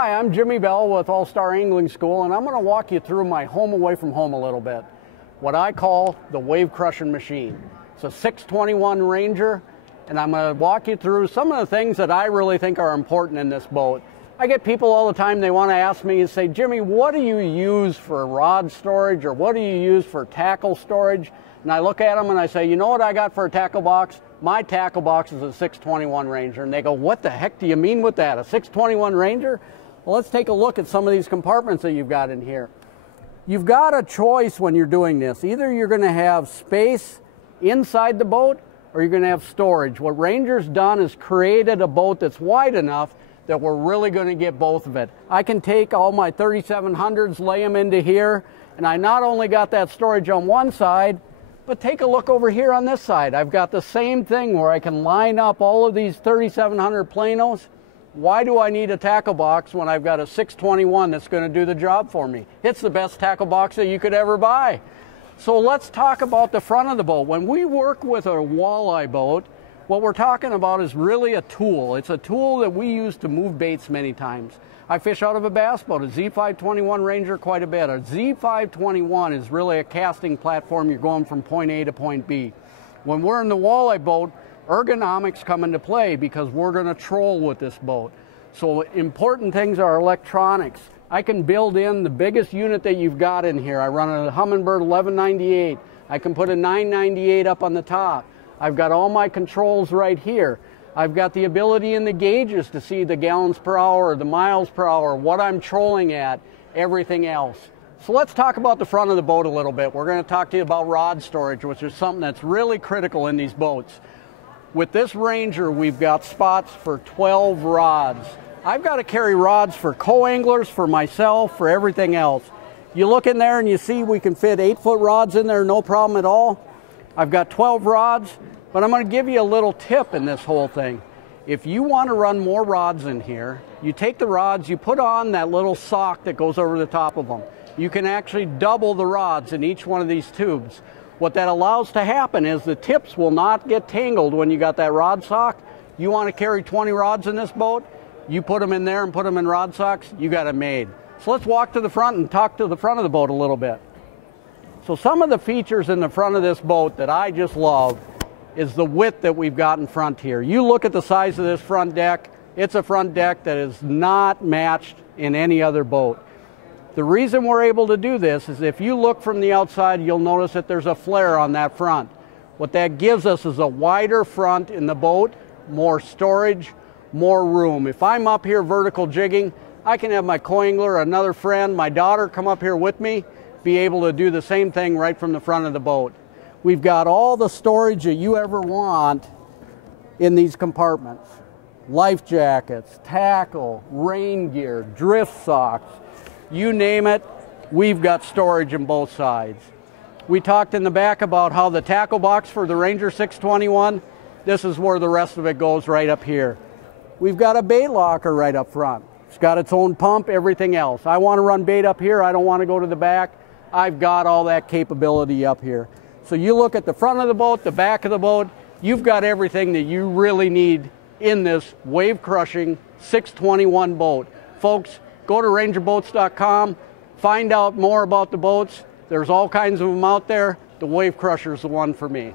Hi, I'm Jimmy Bell with All Star Angling School, and I'm going to walk you through my home away from home a little bit. What I call the wave crushing machine. It's a 621 Ranger, and I'm going to walk you through some of the things that I really think are important in this boat. I get people all the time, they want to ask me and say, Jimmy, what do you use for rod storage, or what do you use for tackle storage? And I look at them and I say, you know what I got for a tackle box? My tackle box is a 621 Ranger. And they go, what the heck do you mean with that? A 621 Ranger? Well, let's take a look at some of these compartments that you've got in here. You've got a choice when you're doing this. Either you're going to have space inside the boat or you're going to have storage. What Ranger's done is created a boat that's wide enough that we're really going to get both of it. I can take all my 3700s, lay them into here, and I not only got that storage on one side, but take a look over here on this side. I've got the same thing where I can line up all of these 3700 planos. Why do I need a tackle box when I've got a 621 that's going to do the job for me? It's the best tackle box that you could ever buy. So let's talk about the front of the boat. When we work with a walleye boat, what we're talking about is really a tool. It's a tool that we use to move baits many times. I fish out of a bass boat, a Z521 Ranger, quite a bit. A Z521 is really a casting platform. You're going from point A to point B. When we're in the walleye boat, ergonomics come into play because we're going to troll with this boat. So important things are electronics. I can build in the biggest unit that you've got in here. I run a Humminbird 1198. I can put a 998 up on the top. I've got all my controls right here. I've got the ability in the gauges to see the gallons per hour, the miles per hour, what I'm trolling at, everything else. So let's talk about the front of the boat a little bit. We're going to talk to you about rod storage, which is something that's really critical in these boats. With this Ranger, we've got spots for 12 rods. I've got to carry rods for co-anglers, for myself, for everything else. You look in there and you see we can fit 8-foot rods in there, no problem at all. I've got 12 rods. But I'm going to give you a little tip in this whole thing. If you want to run more rods in here, you take the rods, you put on that little sock that goes over the top of them. You can actually double the rods in each one of these tubes. What that allows to happen is the tips will not get tangled when you got that rod sock. You want to carry 20 rods in this boat, you put them in there and put them in rod socks, you got it made. So let's walk to the front and talk to the front of the boat a little bit. So some of the features in the front of this boat that I just love is the width that we've got in front here. You look at the size of this front deck, it's a front deck that is not matched in any other boat. The reason we're able to do this is if you look from the outside, you'll notice that there's a flare on that front. What that gives us is a wider front in the boat, more storage, more room. If I'm up here vertical jigging, I can have my co-angler, another friend, my daughter come up here with me, be able to do the same thing right from the front of the boat. We've got all the storage that you ever want in these compartments. Life jackets, tackle, rain gear, drift socks, you name it, we've got storage in both sides. We talked in the back about how the tackle box for the Ranger 621, this is where the rest of it goes right up here. We've got a bait locker right up front. It's got its own pump, everything else. I want to run bait up here, I don't want to go to the back. I've got all that capability up here. So you look at the front of the boat, the back of the boat, you've got everything that you really need in this wave-crushing 621 boat. Folks, go to rangerboats.com, find out more about the boats. There's all kinds of them out there. The Wave Crusher is the one for me.